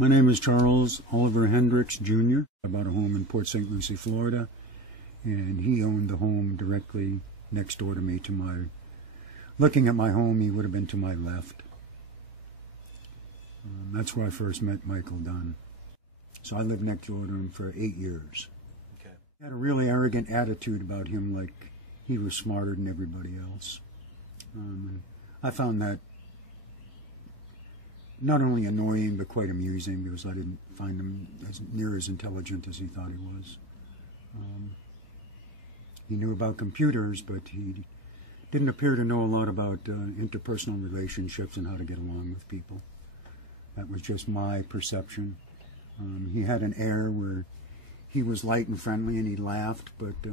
My name is Charles Oliver Hendricks, Jr. I bought a home in Port St. Lucie, Florida, and he owned the home directly next door to me. Looking at my home, he would have been to my left. That's where I first met Michael Dunn. So I lived next door to him for 8 years. Okay. He had a really arrogant attitude about him, like he was smarter than everybody else. I found that not only annoying, but quite amusing, because I didn't find him as near as intelligent as he thought he was. He knew about computers, but he didn't appear to know a lot about interpersonal relationships and how to get along with people. That was just my perception. He had an air where he was light and friendly and he laughed, but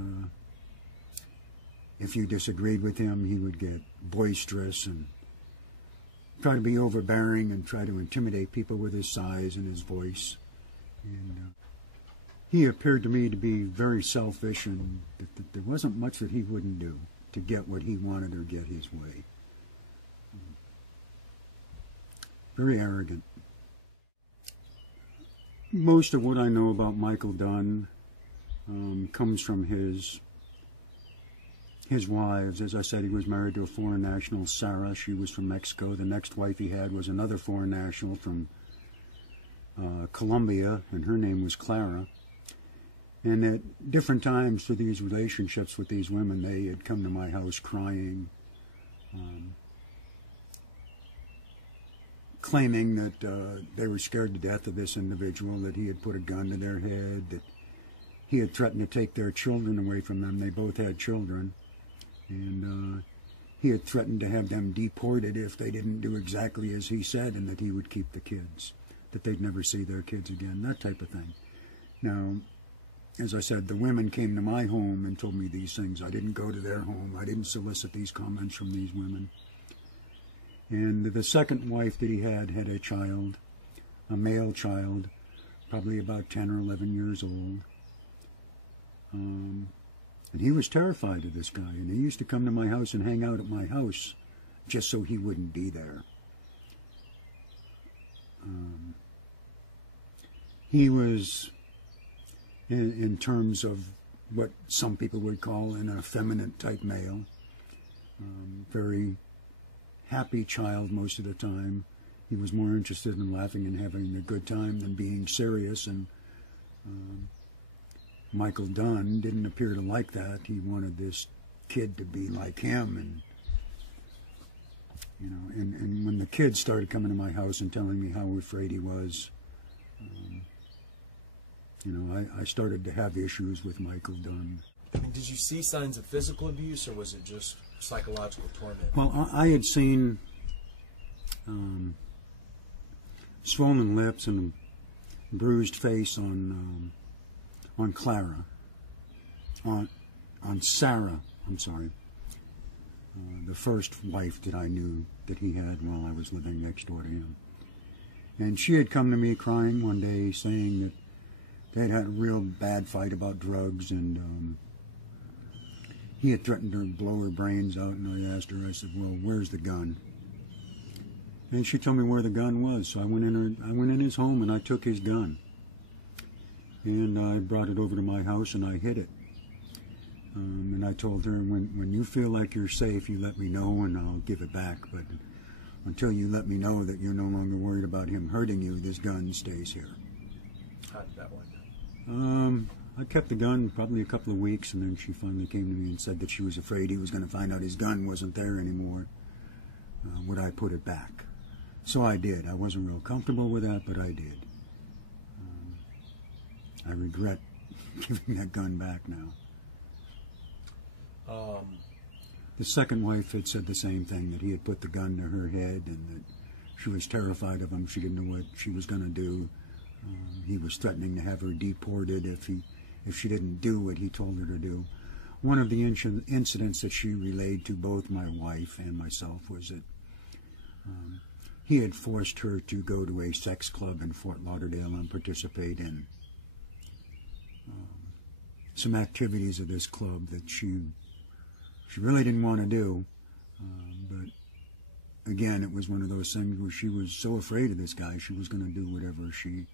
if you disagreed with him, he would get boisterous and try to be overbearing and try to intimidate people with his size and his voice. And he appeared to me to be very selfish, and that there wasn't much that he wouldn't do to get what he wanted or get his way. Very arrogant. Most of what I know about Michael Dunn comes from his wives. As I said, he was married to a foreign national, Sarah. She was from Mexico. The next wife he had was another foreign national from Colombia, and her name was Clara. And at different times through these relationships with these women, they had come to my house crying, claiming that they were scared to death of this individual, that he had put a gun to their head, that he had threatened to take their children away from them. They both had children. And he had threatened to have them deported if they didn't do exactly as he said, and that he would keep the kids, that they'd never see their kids again, that type of thing. Now, as I said, the women came to my home and told me these things. I didn't go to their home. I didn't solicit these comments from these women. And the second wife that he had a child, a male child, probably about 10 or 11 years old. And he was terrified of this guy. And he used to come to my house and hang out at my house just so he wouldn't be there. He was, in terms of what some people would call an effeminate type male, very happy child most of the time. He was more interested in laughing and having a good time than being serious, and Michael Dunn didn't appear to like that. He wanted this kid to be like him, and and when the kids started coming to my house and telling me how afraid he was, I started to have issues with Michael Dunn. Did you see signs of physical abuse, or was it just psychological torment? Well, I had seen swollen lips and a bruised face on Clara, on Sarah. I'm sorry, the first wife that I knew that he had while I was living next door to him. And she had come to me crying one day, saying that they had had a real bad fight about drugs, and he had threatened to blow her brains out. And I asked her, I said, well, where's the gun? And she told me where the gun was. So I went in his home and I took his gun. And I brought it over to my house and I hid it. And I told her, when you feel like you're safe, you let me know and I'll give it back. But until you let me know that you're no longer worried about him hurting you, this gun stays here. How did that work? I kept the gun probably a couple of weeks, and then she finally came to me and said that she was afraid he was going to find out his gun wasn't there anymore. Would I put it back? So I did. I wasn't real comfortable with that, but I did. I regret giving that gun back now. The second wife had said the same thing, that he had put the gun to her head and that she was terrified of him. She didn't know what she was going to do. He was threatening to have her deported if she didn't do what he told her to do. One of the incidents that she relayed to both my wife and myself was that he had forced her to go to a sex club in Fort Lauderdale and participate in some activities of this club that she really didn't want to do. But again, it was one of those things where she was so afraid of this guy, she was going to do whatever she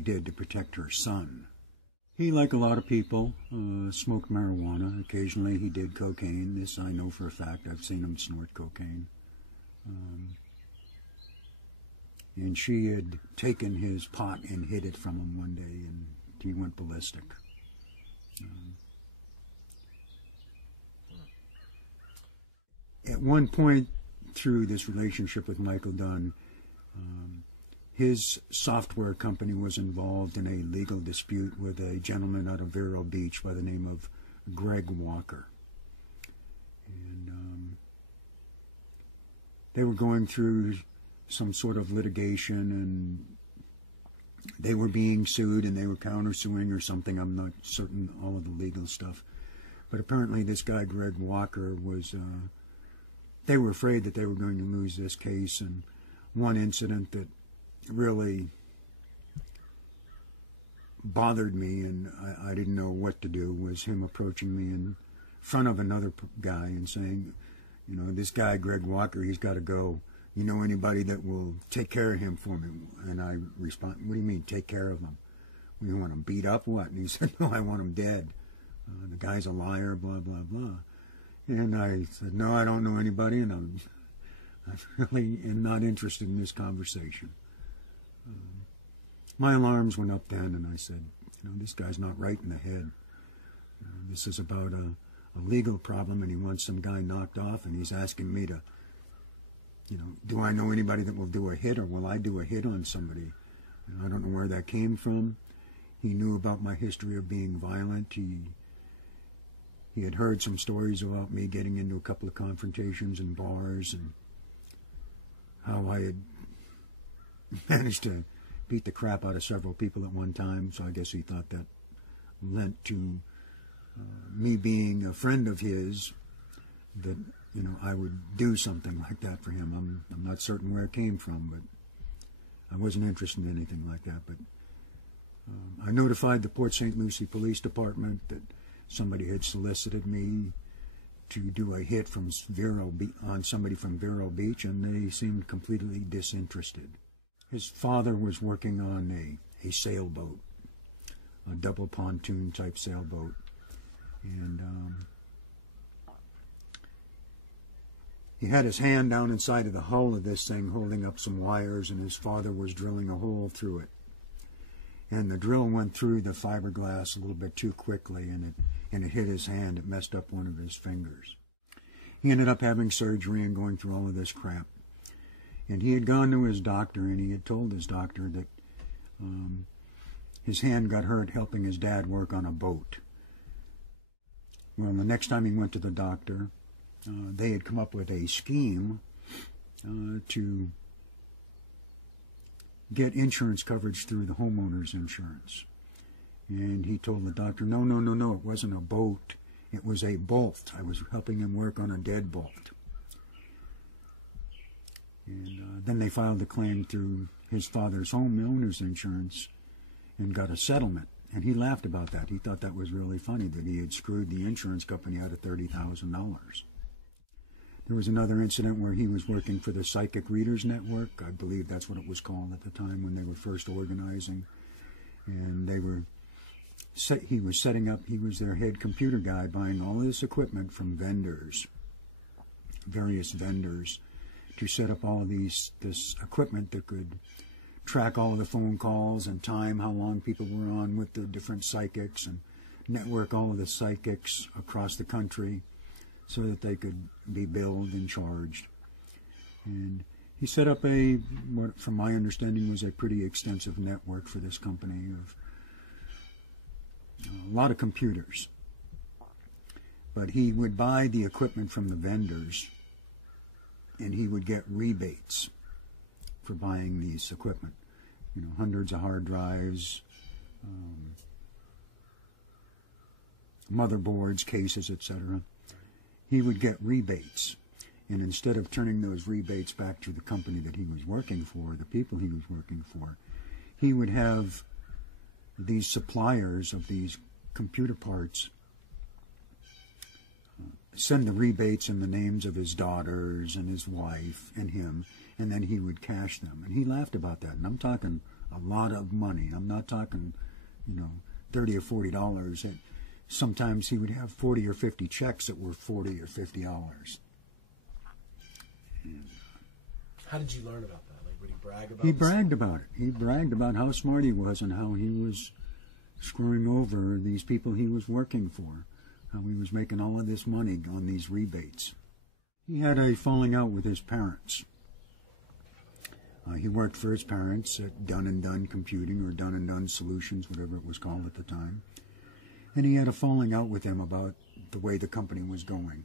did to protect her son. He, like a lot of people, smoked marijuana. Occasionally he did cocaine. This I know for a fact. I've seen him snort cocaine. And she had taken his pot and hid it from him one day, and he went ballistic. At one point through this relationship with Michael Dunn, his software company was involved in a legal dispute with a gentleman out of Vero Beach by the name of Greg Walker. And they were going through some sort of litigation, and they were being sued, and they were countersuing or something. I'm not certain all of the legal stuff. But apparently this guy, Greg Walker, was... they were afraid that they were going to lose this case, and one incident that really bothered me and I didn't know what to do was him approaching me in front of another guy and saying, you know, this guy, Greg Walker, he's got to go. You know anybody that will take care of him for me? And I respond, what do you mean, take care of him? You want him beat up, what? And he said, no, I want him dead. The guy's a liar, blah, blah, blah. And I said, no, I don't know anybody, and I really am not interested in this conversation. My alarms went up then, and I said, you know, this guy's not right in the head. This is about a legal problem, and he wants some guy knocked off, and he's asking me to, you know, do I know anybody that will do a hit, or will I do a hit on somebody? And I don't know where that came from. He knew about my history of being violent. He had heard some stories about me getting into a couple of confrontations in bars and how I had managed to beat the crap out of several people at one time. So I guess he thought that lent to me being a friend of his, that, you know, I would do something like that for him. I'm not certain where it came from, but I wasn't interested in anything like that. But I notified the Port St. Lucie Police Department that somebody had solicited me to do a hit from on somebody from Vero Beach, and they seemed completely disinterested. His father was working on a sailboat, a double pontoon type sailboat, and he had his hand down inside of the hull of this thing holding up some wires, and his father was drilling a hole through it. And the drill went through the fiberglass a little bit too quickly, and it hit his hand. It messed up one of his fingers. He ended up having surgery and going through all of this crap. And he had gone to his doctor, and he had told his doctor that his hand got hurt helping his dad work on a boat. Well, the next time he went to the doctor, they had come up with a scheme to get insurance coverage through the homeowner's insurance. And he told the doctor, no, it wasn't a boat, it was a bolt. I was helping him work on a deadbolt. And then they filed a claim through his father's homeowner's insurance and got a settlement. And he laughed about that. He thought that was really funny, that he had screwed the insurance company out of $30,000. There was another incident where he was working for the Psychic Readers Network. I believe that's what it was called at the time when they were first organizing. And he was setting up, he was their head computer guy, buying all this equipment from vendors, various vendors, to set up all of this equipment that could track all of the phone calls and time how long people were on with the different psychics, and network all of the psychics across the country so that they could be billed and charged. And he set up what from my understanding was a pretty extensive network for this company of a lot of computers. But he would buy the equipment from the vendors, and he would get rebates for buying these equipment. You know, hundreds of hard drives, motherboards, cases, etc. He would get rebates, and instead of turning those rebates back to the company that he was working for, the people he was working for, he would have these suppliers of these computer parts send the rebates in the names of his daughters and his wife and him, and then he would cash them. And he laughed about that. And I'm talking a lot of money. I'm not talking, you know, $30 or $40. Sometimes he would have 40 or 50 checks that were $40 or $50. And, how did you learn about that? Like, would he brag about it? He bragged about it. He bragged about how smart he was and how he was screwing over these people he was working for, how he was making all of this money on these rebates. He had a falling out with his parents. He worked for his parents at Dunn and Dunn Computing, or Dunn and Dunn Solutions, whatever it was called at the time. And he had a falling out with them about the way the company was going.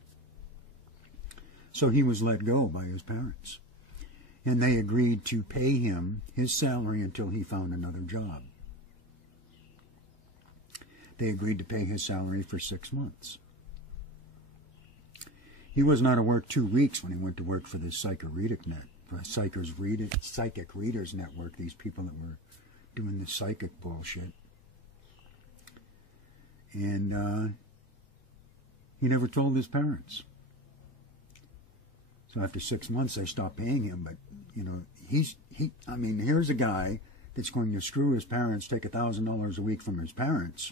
So he was let go by his parents. And they agreed to pay him his salary until he found another job. They agreed to pay his salary for 6 months. He wasn't out of work 2 weeks when he went to work for the Psychic Readers Network, these people that were doing the psychic bullshit. And he never told his parents. So after 6 months, they stopped paying him. But, you know, I mean, here's a guy that's going to screw his parents, take $1,000 a week from his parents,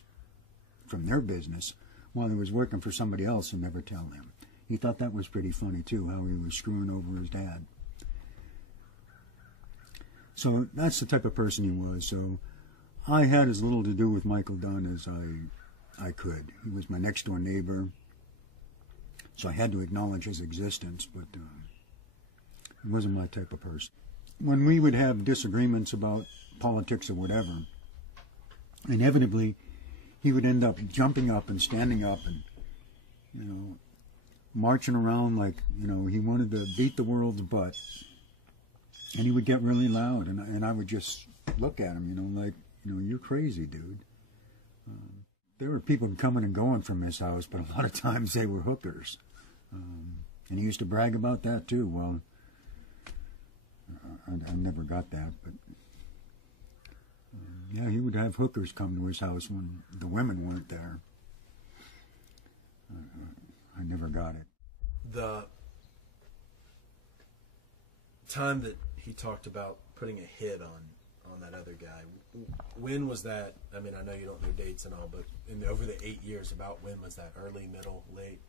from their business, while he was working for somebody else and never tell him. He thought that was pretty funny, too, how he was screwing over his dad. So that's the type of person he was. So I had as little to do with Michael Dunn as I could. He was my next-door neighbor, so I had to acknowledge his existence, but he wasn't my type of person. When we would have disagreements about politics or whatever, inevitably he would end up jumping up and standing up and, you know, marching around like, you know, he wanted to beat the world's butt. And he would get really loud, and I would just look at him, you know, like, you know, you're crazy, dude. There were people coming and going from his house, but a lot of times they were hookers. And he used to brag about that, too. Well, I never got that, but yeah, he would have hookers come to his house when the women weren't there. I never got it. The time that he talked about putting a hit on that other guy, when was that? I mean, I know you don't know dates and all, but over the 8 years, about when was that? Early, middle, late?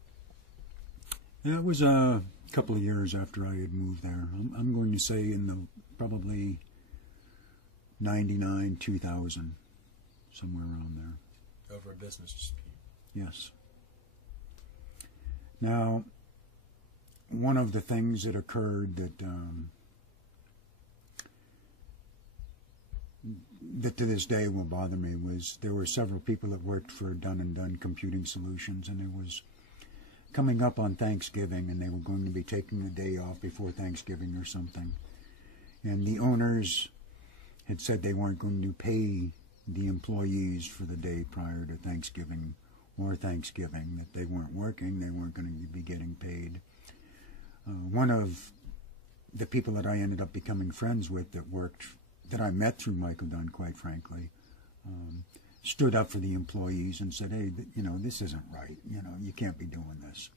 Yeah, it was a couple of years after I had moved there. I'm going to say in the probably 99, 2000, somewhere around there. Over a business dispute? Yes. Now, one of the things that occurred that to this day will bother me was there were several people that worked for Dunn and Dunn Computing Solutions, and it was coming up on Thanksgiving, and they were going to be taking the day off before Thanksgiving or something. And the owners had said they weren't going to pay the employees for the day prior to Thanksgiving or Thanksgiving, that they weren't working, they weren't going to be getting paid. One of the people that I ended up becoming friends with that I met through Michael Dunn, quite frankly, stood up for the employees and said, hey, you know, this isn't right. You know, you can't be doing this.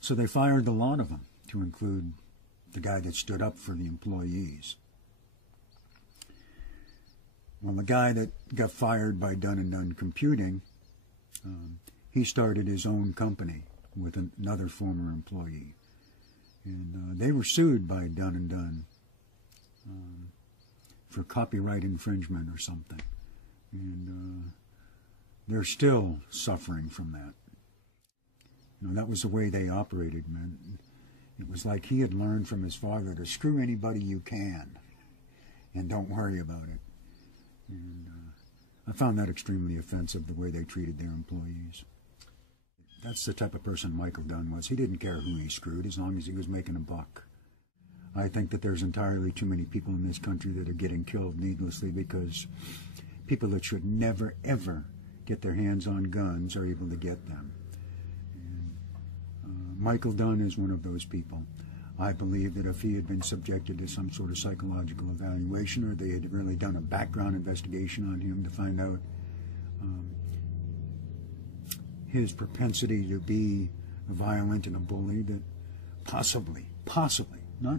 So they fired a lot of them, to include the guy that stood up for the employees. Well, the guy that got fired by Dunn and Dunn Computing, he started his own company with another former employee. And they were sued by Dunn and Dunn for copyright infringement or something. And they're still suffering from that. You know, that was the way they operated, man. It was like he had learned from his father to screw anybody you can and don't worry about it. And I found that extremely offensive, the way they treated their employees. That's the type of person Michael Dunn was. He didn't care who he screwed as long as he was making a buck. I think that there's entirely too many people in this country that are getting killed needlessly because people that should never, ever get their hands on guns are able to get them. And Michael Dunn is one of those people. I believe that if he had been subjected to some sort of psychological evaluation, or they had really done a background investigation on him to find out his propensity to be violent and a bully, that possibly, not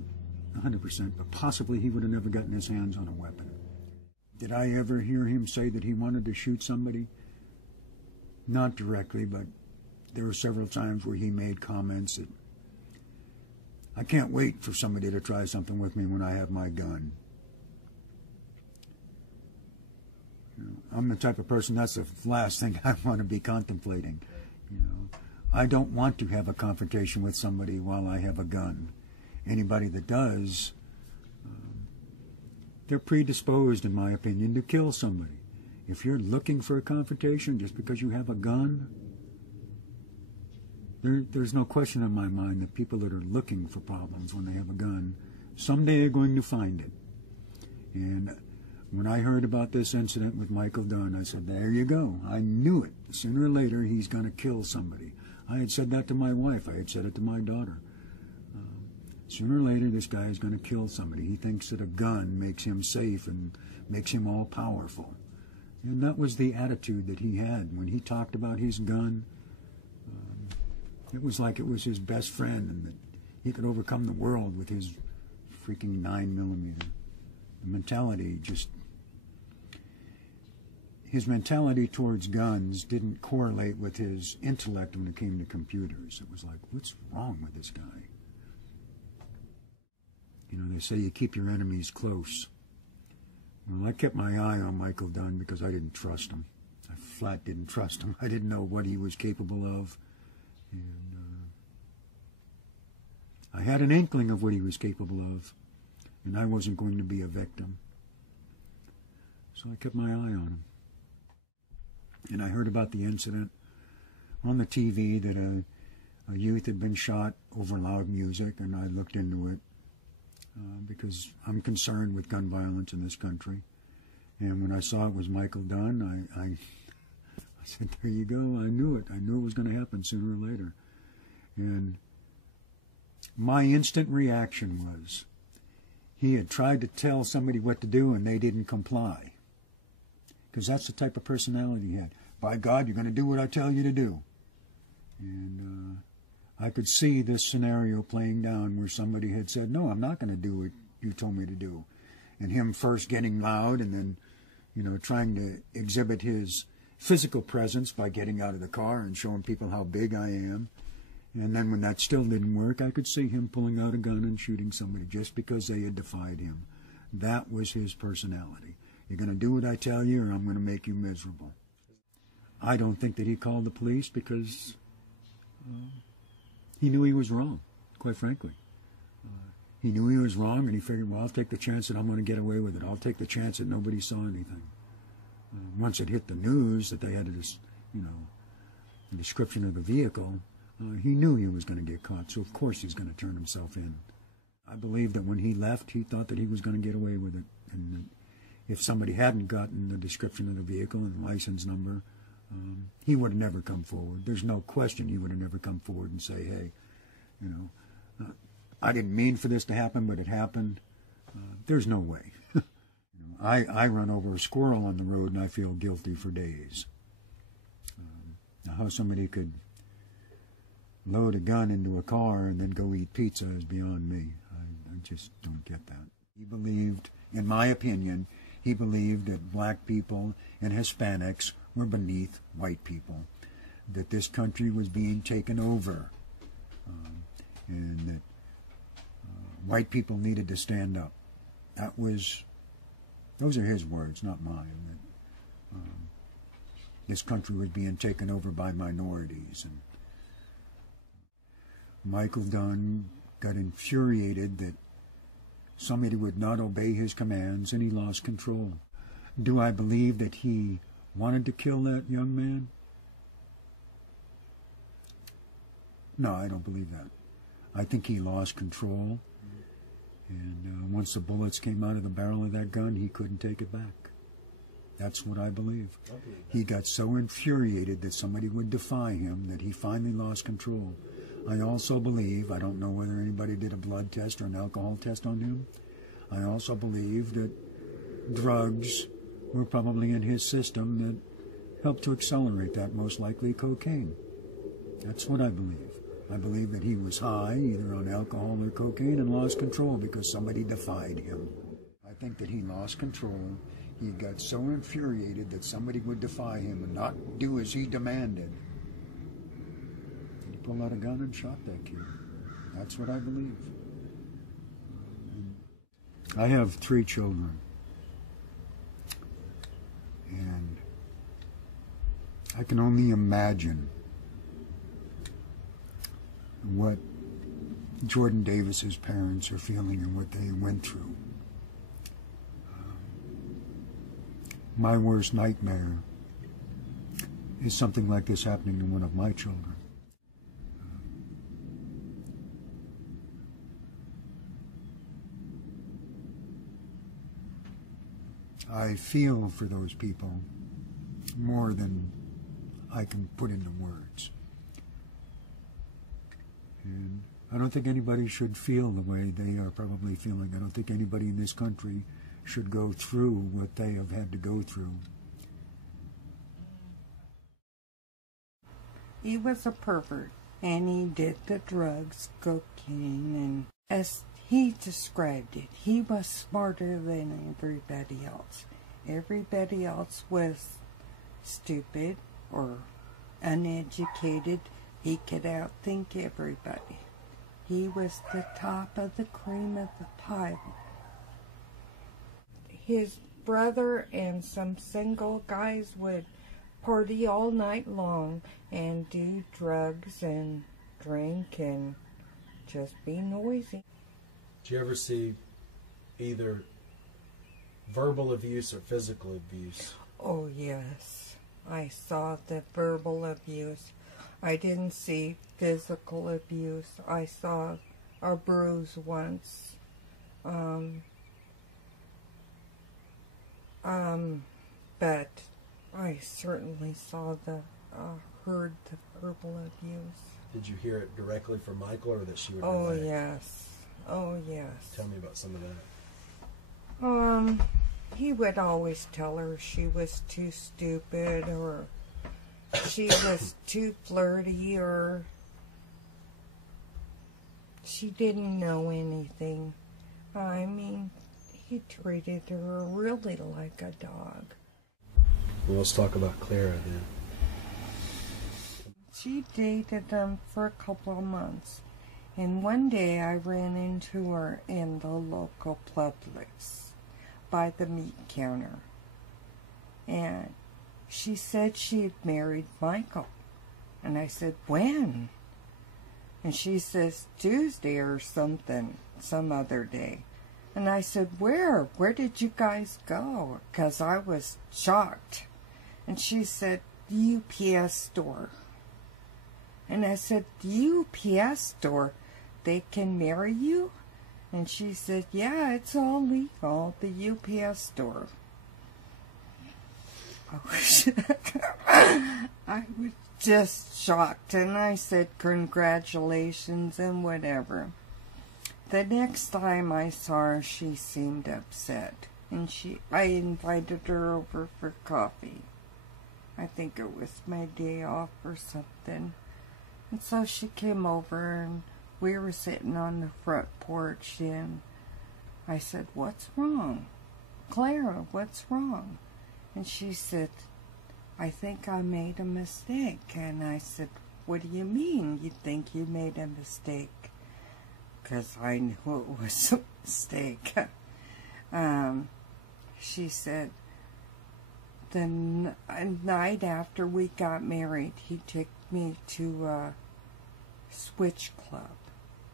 100%, but possibly he would have never gotten his hands on a weapon. Did I ever hear him say that he wanted to shoot somebody? Not directly, but there were several times where he made comments that, I can't wait for somebody to try something with me when I have my gun. You know, I'm the type of person, that's the last thing I want to be contemplating. You know, I don't want to have a confrontation with somebody while I have a gun. Anybody that does, they're predisposed, in my opinion, to kill somebody. If you're looking for a confrontation just because you have a gun, there's no question in my mind that people that are looking for problems when they have a gun, someday are going to find it. And when I heard about this incident with Michael Dunn, I said, there you go. I knew it. Sooner or later, he's going to kill somebody. I had said that to my wife. I had said it to my daughter. Sooner or later, this guy is going to kill somebody. He thinks that a gun makes him safe and makes him all powerful. And that was the attitude that he had. When he talked about his gun, it was like it was his best friend and that he could overcome the world with his freaking 9mm. The mentality just... His mentality towards guns didn't correlate with his intellect when it came to computers. It was like, what's wrong with this guy? You know, they say you keep your enemies close. Well, I kept my eye on Michael Dunn because I didn't trust him. I flat didn't trust him. I didn't know what he was capable of. And I had an inkling of what he was capable of, and I wasn't going to be a victim. So I kept my eye on him. And I heard about the incident on the TV that a youth had been shot over loud music, and I looked into it because I'm concerned with gun violence in this country. And when I saw it was Michael Dunn, I said, there you go, I knew it. I knew it was going to happen sooner or later. And my instant reaction was, he had tried to tell somebody what to do and they didn't comply. Because that's the type of personality he had. By God, you're going to do what I tell you to do. And I could see this scenario playing down where somebody had said, no, I'm not going to do what you told me to do. And him first getting loud and then, you know, trying to exhibit his physical presence by getting out of the car and showing people how big I am. And then when that still didn't work, I could see him pulling out a gun and shooting somebody just because they had defied him. That was his personality. You're going to do what I tell you or I'm going to make you miserable. I don't think that he called the police because he knew he was wrong, quite frankly. He knew he was wrong and he figured, well, I'll take the chance that I'm going to get away with it. I'll take the chance that nobody saw anything. Once it hit the news that they had a description of the vehicle, he knew he was going to get caught, so of course he's going to turn himself in. I believe that when he left, he thought that he was going to get away with it, and that if somebody hadn't gotten the description of the vehicle and the license number, he would have never come forward. There's no question he would have never come forward and say, hey, you know, I didn't mean for this to happen, but it happened. There's no way. I run over a squirrel on the road and I feel guilty for days. Now how somebody could load a gun into a car and then go eat pizza is beyond me. I just don't get that. He believed, in my opinion, he believed that black people and Hispanics were beneath white people, that this country was being taken over, and that white people needed to stand up. Those are his words, not mine. That this country was being taken over by minorities. And Michael Dunn got infuriated that somebody would not obey his commands, and he lost control. Do I believe that he wanted to kill that young man? No, I don't believe that. I think he lost control, and once the bullets came out of the barrel of that gun, he couldn't take it back. That's what I believe. He got so infuriated that somebody would defy him that he finally lost control. I also believe, I don't know whether anybody did a blood test or an alcohol test on him, I also believe that drugs were probably in his system that helped to accelerate that, most likely cocaine. That's what I believe. I believe that he was high, either on alcohol or cocaine, and lost control because somebody defied him. I think that he lost control. He got so infuriated that somebody would defy him and not do as he demanded. He pulled out a gun and shot that kid. That's what I believe. I have 3 children. And I can only imagine what Jordan Davis's parents are feeling and what they went through. My worst nightmare is something like this happening to one of my children. I feel for those people more than I can put into words. And I don't think anybody should feel the way they are probably feeling. I don't think anybody in this country should go through what they have had to go through. He was a pervert, and he did the drugs, cocaine, and as he described it, he was smarter than everybody else. Everybody else was stupid or uneducated. He could outthink everybody. He was the top of the cream of the pile. His brother and some single guys would party all night long and do drugs and drink and just be noisy. Did you ever see either verbal abuse or physical abuse? Oh, yes. I saw the verbal abuse. I didn't see physical abuse. I saw a bruise once. But I certainly saw heard the verbal abuse. Did you hear it directly from Michael, or that she would Oh, relay? yes. Oh, yes. Tell me about some of that. He would always tell her she was too stupid, or she was too flirty, or she didn't know anything. I mean, he treated her really like a dog. Well, let's talk about Clara then. She dated him for a couple of months, and one day I ran into her in the local Publix by the meat counter, and she said she had married Michael. And I said, when? And she says, Tuesday or something, some other day. And I said, where? Where did you guys go? Because I was shocked. And she said, the UPS store. And I said, the UPS store? They can marry you? And she said, yeah, it's all legal, the UPS store. I was just shocked, and I said congratulations and whatever. The next time I saw her, she seemed upset, and I invited her over for coffee. I think it was my day off or something. And so she came over, and we were sitting on the front porch, and I said, what's wrong? Clara, what's wrong? And she said, I think I made a mistake. And I said, what do you mean you think you made a mistake? Because I knew it was a mistake. She said, the night after we got married, he took me to a switch club.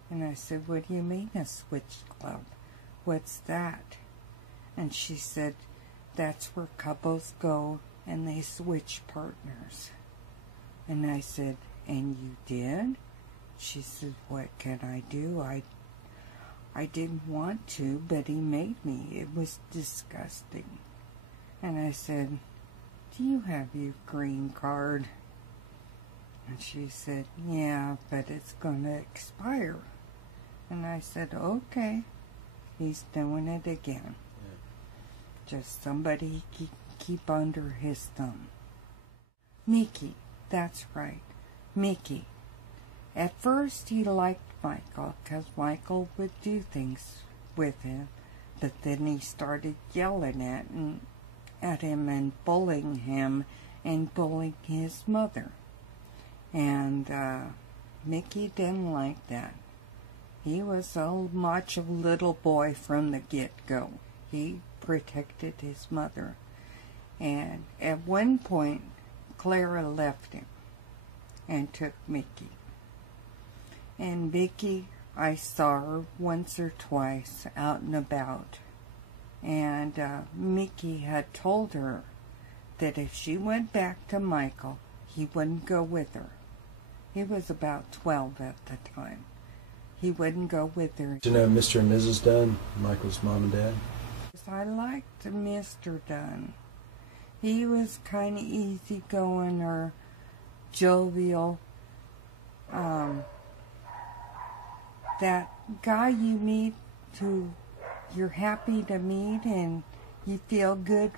And I said, what do you mean a switch club? What's that? And she said, that's where couples go and they switch partners. And I said, and you did? She said, what can I do? I didn't want to, but he made me. It was disgusting. And I said, do you have your green card? And she said, yeah, but it's going to expire. And I said, okay. He's doing it again. Yeah. Just somebody keep under his thumb. Mickey, that's right. Mickey. At first he liked Michael because Michael would do things with him, but then he started yelling at him and bullying him and bullying his mother. And Mickey didn't like that. He was a macho little boy from the get-go. He protected his mother. And at one point, Clara left him and took Mickey. And Mickey, I saw her once or twice out and about. And Mickey had told her that if she went back to Michael, he wouldn't go with her. He was about 12 at the time. He wouldn't go with her. Did you know Mr. and Mrs. Dunn, Michael's mom and dad? I liked Mr. Dunn. He was kind of easygoing or jovial. That guy you meet who you're happy to meet and you feel good,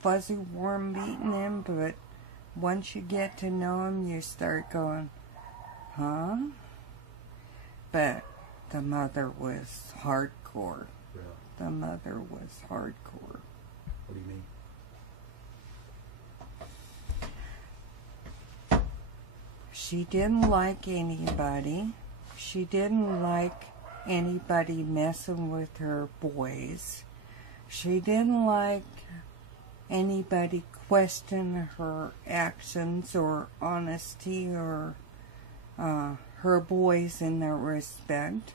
fuzzy, warm meeting him, but once you get to know him, you start going, huh? But the mother was hardcore. Really? The mother was hardcore. What do you mean? She didn't like anybody. She didn't like anybody messing with her boys. She didn't like anybody question her actions or honesty or her boys in that respect.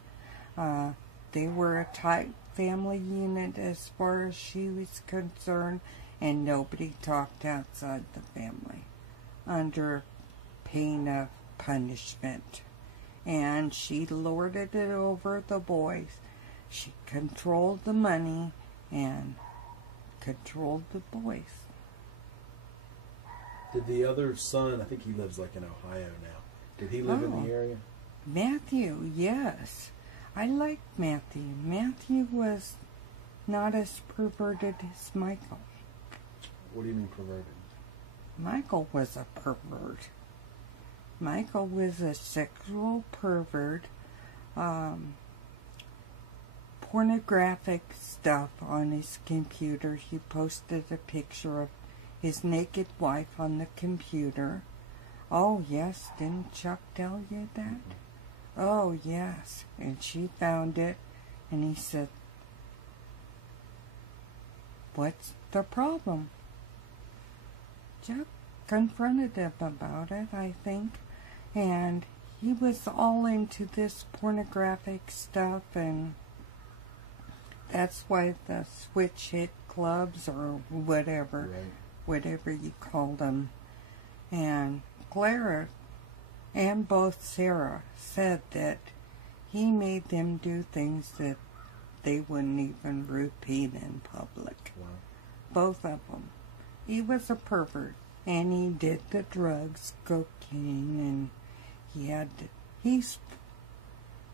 They were a tight family unit as far as she was concerned, and nobody talked outside the family under pain of punishment. And she lorded it over the boys. She controlled the money and controlled the boys. Did the other son, I think he lives like in Ohio now, did he live in the area? Matthew, yes. I liked Matthew. Matthew was not as perverted as Michael. What do you mean perverted? Michael was a pervert. Michael was a sexual pervert. Pornographic stuff on his computer. He posted a picture of his naked wife on the computer. Oh, yes, didn't Chuck tell you that? Mm-hmm. Oh, yes. And she found it, and he said, "What's the problem?" Chuck confronted him about it, I think, and he was all into this pornographic stuff, and that's why the switch hit clubs or whatever, right, whatever you call them. And Clara and both Sarah said that he made them do things that they wouldn't even repeat in public. Wow. Both of them. He was a pervert, and he did the drugs, cocaine, and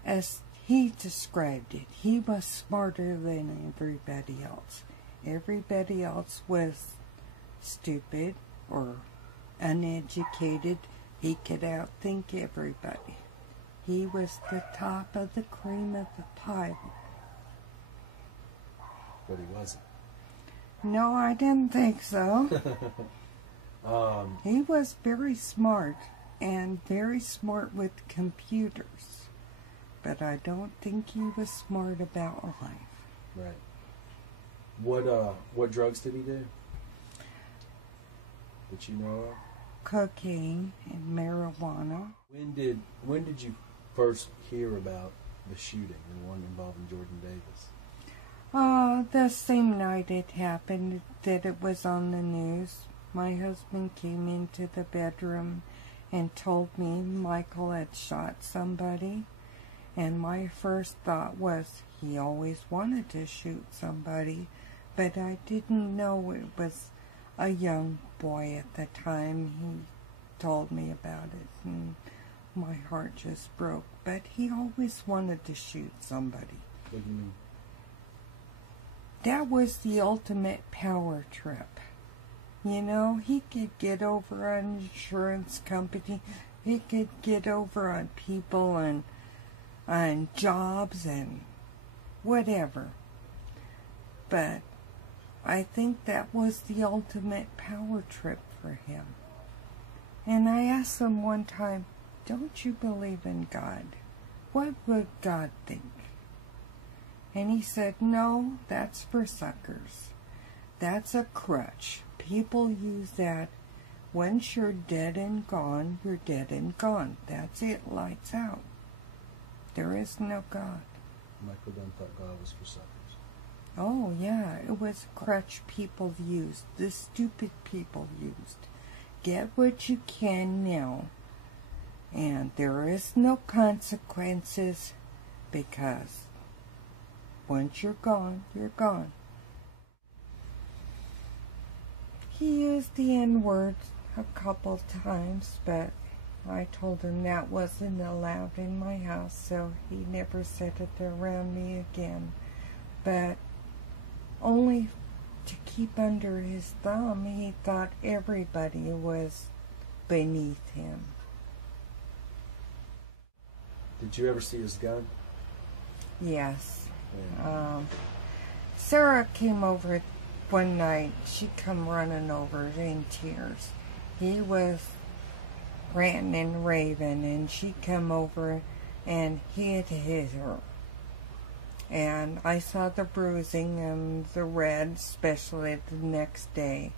as he described it, he was smarter than everybody else. Everybody else was stupid or uneducated. He could outthink everybody. He was the top of the cream of the pie. But he wasn't. No, I didn't think so. He was very smart, and very smart with computers. But I don't think he was smart about life. Right. What drugs did he do? That you know of? Cocaine and marijuana. When did you first hear about the shooting, the one involving Jordan Davis? The same night it happened that it was on the news. My husband came into the bedroom and told me Michael had shot somebody. And my first thought was he always wanted to shoot somebody, but I didn't know it was a young boy at the time. He told me about it, and my heart just broke. But he always wanted to shoot somebody. What do you mean? That was the ultimate power trip. You know, he could get over an insurance company, He could get over on people and on jobs and whatever. But I think that was the ultimate power trip for him. And I asked him one time, don't you believe in God? What would God think? And he said, no, that's for suckers. That's a crutch. People use that. Once you're dead and gone, you're dead and gone. That's it, lights out. There is no God. Michael Dunn thought God was for suckers. Oh, yeah, it was a crutch people used. The stupid people used. Get what you can now. And there is no consequences because once you're gone, you're gone. He used the N-word a couple times, but I told him that wasn't allowed in my house, so he never said it around me again. But only to keep under his thumb, he thought everybody was beneath him. Did you ever see his gun? Yes. Yeah. Sarah came over one night. She come running over in tears. He was ranting and raving, and she come over and he had hit her. And I saw the bruising and the red, especially the next day.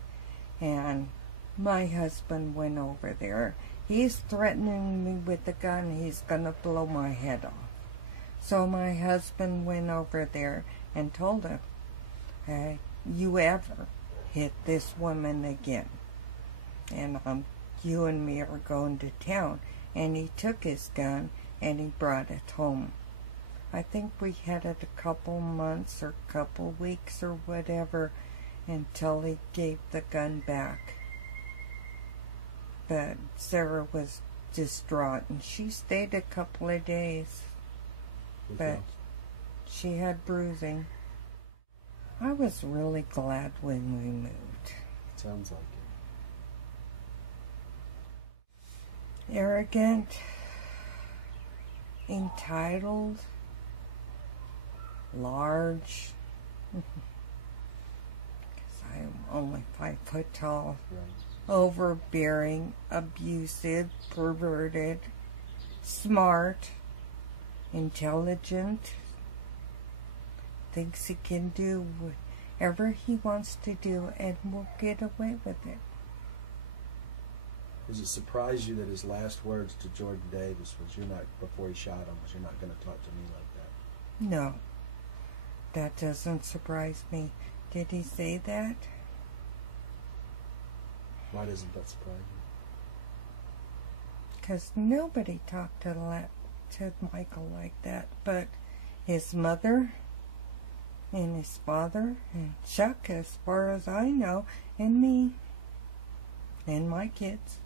And my husband went over there. He's threatening me with a gun. He's going to blow my head off. So my husband went over there and told him, hey, you ever hit this woman again, and you and me are going to town. And he took his gun and he brought it home. I think we had it a couple months or couple weeks or whatever until he gave the gun back. But Sarah was distraught, and she stayed a couple of days. But she had bruising. I was really glad when we moved. Sounds like it. Arrogant, entitled, large, because I'm only 5 foot tall, Right. overbearing, abusive, perverted, smart, intelligent, thinks he can do whatever he wants to do and will get away with it. Does it surprise you that his last words to Jordan Davis was, "You're not," before he shot him, was, "You're not going to talk to me like that"? No, that doesn't surprise me. Did he say that? Why doesn't that surprise you? Because nobody talked to Michael like that, but his mother and his father and Chuck, as far as I know, and me and my kids.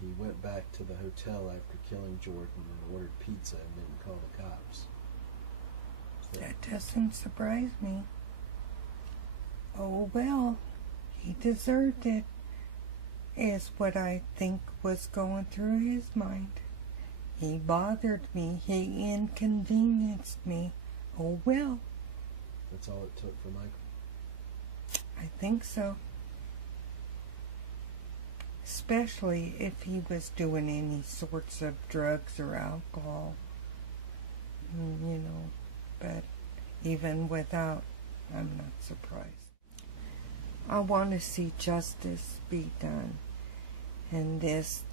He went back to the hotel after killing Jordan and ordered pizza and didn't call the cops. That doesn't surprise me. Oh well, he deserved it, is what I think was going through his mind. He bothered me, he inconvenienced me. Oh well. That's all it took for Michael. I think so. Especially if he was doing any sorts of drugs or alcohol. You know, but even without, I'm not surprised. I want to see justice be done. And this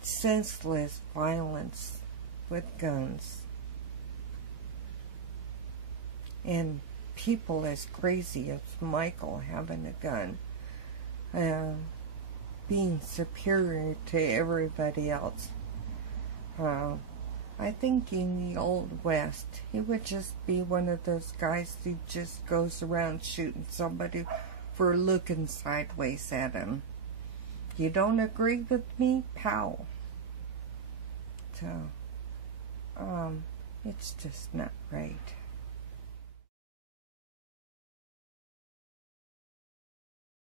senseless violence with guns. And people as crazy as Michael having a gun. Being superior to everybody else. I think in the Old West, he would just be one of those guys who just goes around shooting somebody for looking sideways at him. You don't agree with me? Pow. So, it's just not right.